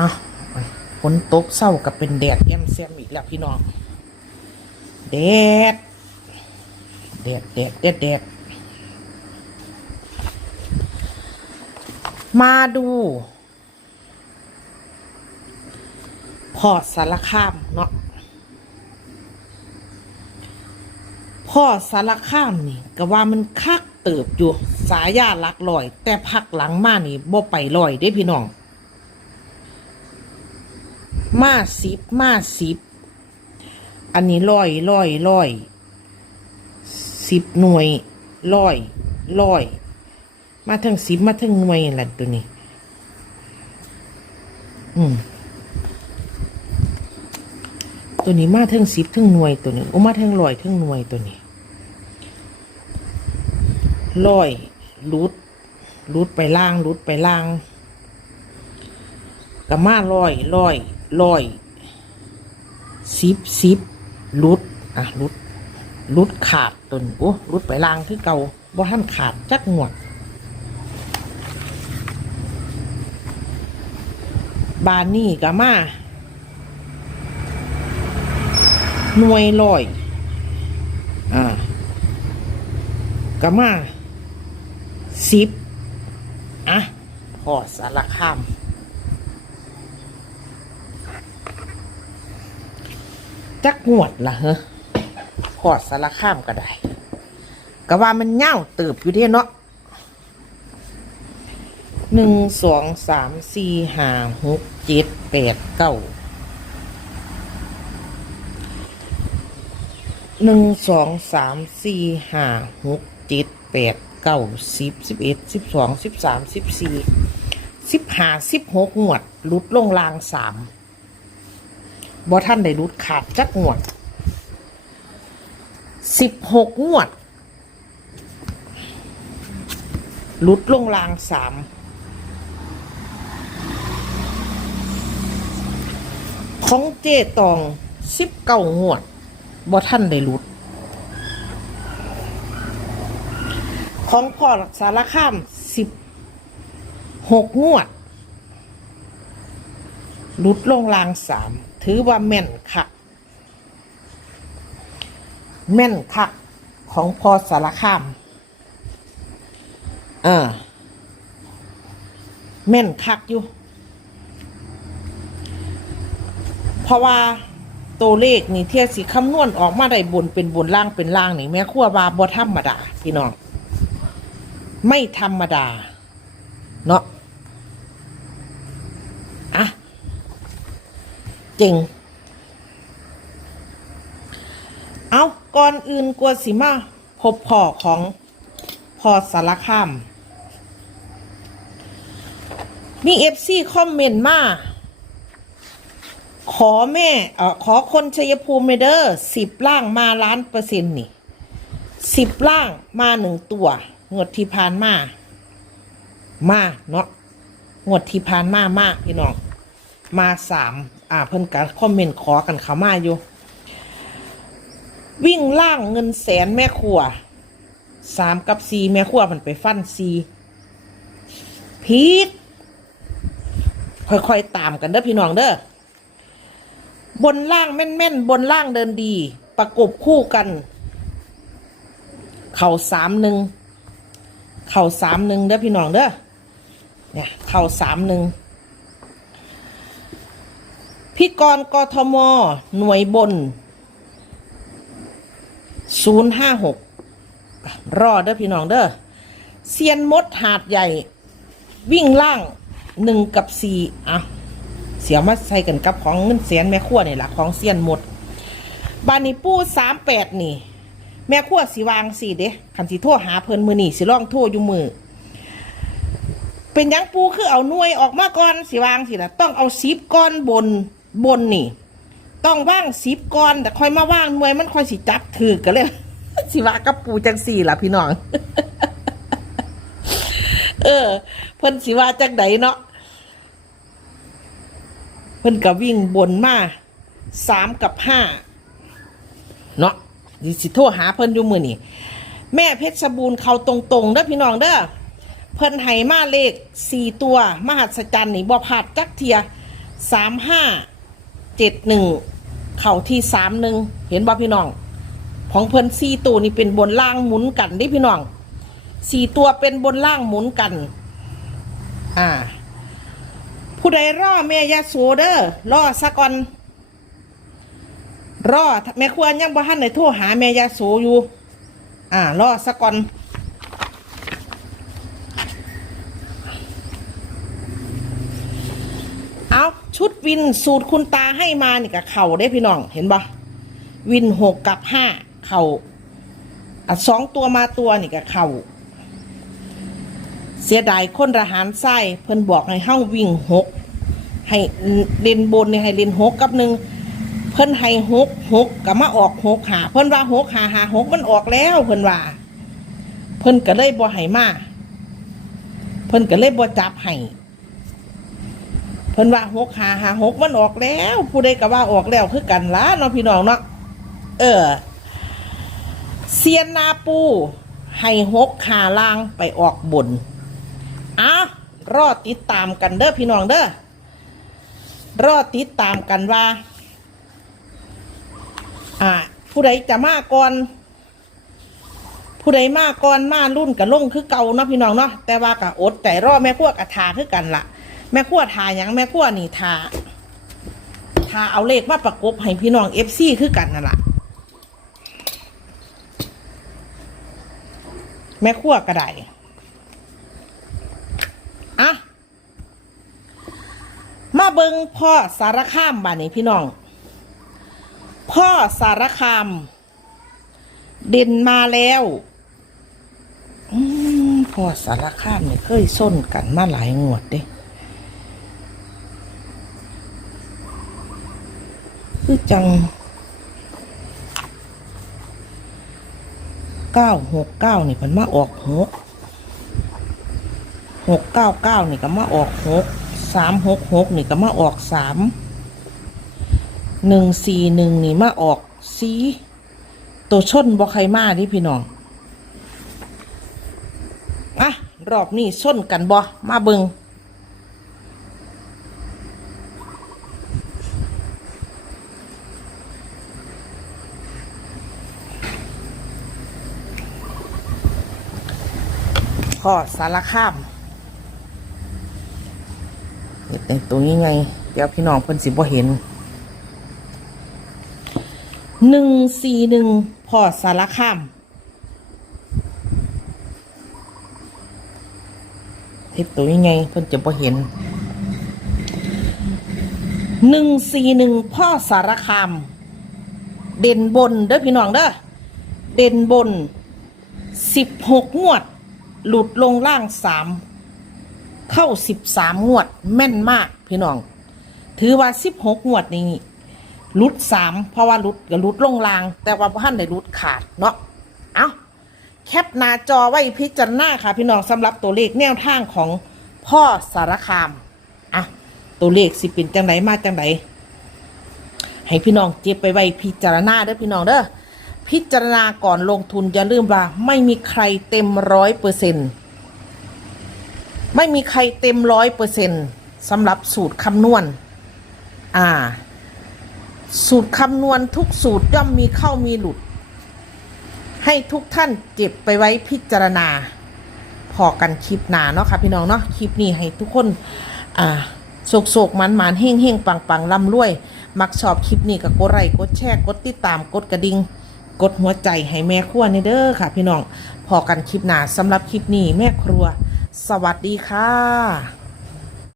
เอาฝนตกเศร้ากับเป็นแดดแอมแซมอีกแล้วพี่น้องแดดแดดแดดแดดแดดมาดูพอสารคามเนาะพ่อสารคามนี่ ก็ว่ามันคักเติบอยู่สายาลักลอย แต่พักหลังมานี่บ่ไปลอยเด้พี่น้อง มาสิบมาสิบ อันนี้ร้อยร้อยร้อยสิบหน่วยร้อยร้อยมาทั้งสิบมาทั้งหน่วยแหละตัวนี้ อืมตัวนี้มาทั้งสิบทั้งหน่วยตัวนี้โอ้มาทั้งร้อยทั้งหน่วยตัวนี้ร้อยรุดรุดไปล่างรุดไปล่างกับมาร้อยร้อย ร้อยสิบสิบรุดอะรุดรุดขาดตนโอ้รุดไปล่างคือเก่าบ่ท่านขาดจักหมวดบานนี่ก็มาหน่วยลอย อ่ากะมาสิบอะพอสารคาม จักงวดละเฮ้พอดสารคามก็ได้ ก็ว่ามันเง่าเติบอยู่เด้เนาะหนึ่งสองสามสี่ห้าหกเจ็ดแปดเก้าหนึ่งสองสามสี่ห้าหกเจ็ดแปดเก้าสิบสิบเอ็ดสิบสองสิบสามสิบสี่สิบห้าสิบหกงวดลุดลงรางสาม บ่ท่านได้หลุดขาดจักงวดสิบหกงวดหลุดลงรางสามของเจตองสิบเก้างวดบ่ท่านได้หลุด ของพ่อสารข้ามสิบหกงวดหลุดลงรางสาม ถือว่าแม่นคักแม่นคักของพอสารข้ามเออแม่นคักอยู่ เพราะว่าตัวเลขนี่เทียสิคำนวณออกมาได้บนเป็นบนล่างเป็นล่างนี่แม่ครัวว่าบ่ธรรมดาพี่น้อง ไม่ธรรมดา เนาะ เจ๋งเอาก่อนอื่นกลัวสิมาพบพ่อของพ่อสารคาม มีเอฟซีคอมเมนต์มา ขอแม่เออขอคนชัยภูมิเด้อสิบล่างมาล้านเปอร์เซ็นต์นี่สิบล่างมาหนึ่งตัว งวดที่ผ่านมา มาเนาะงวดที่ผ่านมามากพี่น้อง มาสาม อ่าเพิ่นการคอมเมนต์ขอกันเขามาอยู่ วิ่งล่างเงินแสนแม่ครัวสามกับสี่แม่ครัวมันไปฟันสี่พีทค่อยๆตามกันเด้อพี่น้องเด้อบนล่างแม่นๆบนล่างเดินดี ประกบคู่กัน เข่าสามหนึ่งเข่าสามหนึ่งเด้อพี่น้องเด้อเนี่ยเข่าสามหนึ่ง พี่กรณ์กทม หน่วยบนศูนย์ห้าหกรอเด้อพี่น้องเด้อเซียนมดหาดใหญ่ วิ่งล่างหนึ่งกับสี่อะ เสียมาใส่กันกับของเงินเสียนแม่ขั้วนี่แหละของเสียนหมด บานิปูสามแปดนี่ แม่ขั้วสีวางสี่เด้คันสีโทรหาเพลินมือนี่สิร้องโทรอยู่มือ เป็นยังปูคือเอาหน่วยออกมาก่อนสีวางสิละต้องเอาซิปก้อนบน บนนี่ ต้องว่างซิปก้อนแต่ค่อยมาว่างหน่วยมันค่อยสิจับถือกันเลย สิว่ากับปูจังสี่ล่ะพี่น้อง เออ เพิ่นสิว่าจังไดเนาะเพิ่นก็วิ่งบนมาสามกับห้าเนาะดิสิโทรหาเพิ่นอยู่มือนี่แม่เพชรบูรณ์เขาตรงๆเด้อพี่น้องเด้อเพิ่นให้มาเลขสี่ตัว มหัศจรรย์นี่บ่พลาดจักเทียสามห้า เจ็ดหนึ่งเข่าที่สามหนึ่งเห็นบ่พี่น้อง ของเพิ่นสี่ตัวนี่เป็นบนล่างหมุนกันนี่พี่น้องสี่ตัวเป็นบนล่างหมุนกัน อ่า ผู้ใดรอแม่ยาโสเด้อรอซะก่อนรอแม่ควรยังบ่ทันได้โทรหาแม่ยาโสอยู่ อ่ารอซะก่อน เอาชุดวินสูตรคุณตาให้มานี่กับเข่าได้พี่น้องเห็นปะวินหกกับห้าเข่าอะสองตัวมาตัวนี่กับเข่าเสียดายคนระหารไส้เพิ่นบอกให้เฮ้าวิ่งหกให้เล่นบนนี่ให้เล่นหกกับหนึ่งเพิ่นให้หกหกกับมาออกหกหาเพิ่นว่าหกหาหาหกมันออกแล้วเพิ่นว่า เพิ่นก็เลยบ่ให้มาเพิ่นก็เลยบ่จับให้ พิ่นว่าหกหาหาหกมันออกแล้ว ผู้ใดก็ว่าออกแล้วคือกันละเนาะพี่น้องเนาะเออเซียนนาปูให้หกขาล่างไปออกบนอ้าวรอติดตามกันเด้อพี่น้องเด้อรอติดตามกันว่า อ่า ผู้ใดจะมาก่อน ผู้ใดมาก่อนมารุ่นกับลงคือเก่าเนาะพี่น้องเนาะแต่ว่ากับอดใจรอแม่พวกกระทาคือกันละ แม่ขั้วทายังแม่ขั้วนี่ทาทาเอาเลขมาประกบให้พี่น้องเอฟซีคือกันนั่นแหละแม่ขั้วกระไดอะมาเบิงพ่อสารคามบ้านนี้พี่น้อง พ่อสารคาม เด่นมาแล้วอพ่อสารคามเนี่ยเคยส้นกันมาหลายงวดเด้ คือจังเก้าหกเก้านี่มันมาออกหกหกเก้าเก้านี่ก็มาออกหกสามหกหกนี่ก็มาออกสามหนึ่งสี่หนึ่งนี่มาออกสีตัวชนบ่ใครมาดิพี่น้องอะรอบนี้ชนกันบ่มาเบิง พ่อสารคามเห็ดในตัวนี้ไงเดี๋ยวพี่น้องเพิ่นสิบ่เห็นหนึ่งสี่หนึ่งพ่อสารคามเห็ดตัวนี้ไงเพิ่นจะบ่เห็นหนึ่งสี่หนึ่งพ่อสารคาม เด่นบนเด้อพี่น้องเด้อเด่นบนสิบหกงวด หลุดลงล่างสามเข้าสิบสามงวด แม่นมากพี่น้อง ถือว่าสิบหกงวดนี้หลุดสามเพราะว่าหลุดกับลุดลงล่าง แต่ว่าพ่านได้หลุดขาดเนาะเอาแคปหน้าจอไว้พิจารณาค่ะ พี่น้องสำหรับตัวเลขแนวทางของพ่อสารคามอะตัวเลขสิเป็นจังไหนมาจังไหนให้พี่น้องเจ็บไปไว้พิจารณาเด้อพี่น้องเด้อ พิจารณาก่อนลงทุนอย่าลืมว่า ไม่มีใครเต็มร้อยเปอร์เซ็นไม่มีใครเต็มร้อยเปอร์เซ็นสำหรับสูตรคำนวณ อ่า สูตรคำนวณทุกสูตรย่อมมีเข้ามีหลุด ให้ทุกท่านเจ็บไปไว้พิจารณา พอกันคลิปหนาเนาะค่ะพี่น้องเนาะคลิปนี้ให้ทุกคน อ่าโศกโศกมันมันเฮ่งเฮ่งปังปังร่ำรวย มักชอบคลิปนี้ก็กดไลค์กดแชร์กดติดตามกดกระดิ่ง กดหัวใจให้แม่ครัวในเด้อค่ะ พี่น้องพอกันคลิปหน้าสำหรับคลิปนี้แม่ครัว สวัสดีค่ะ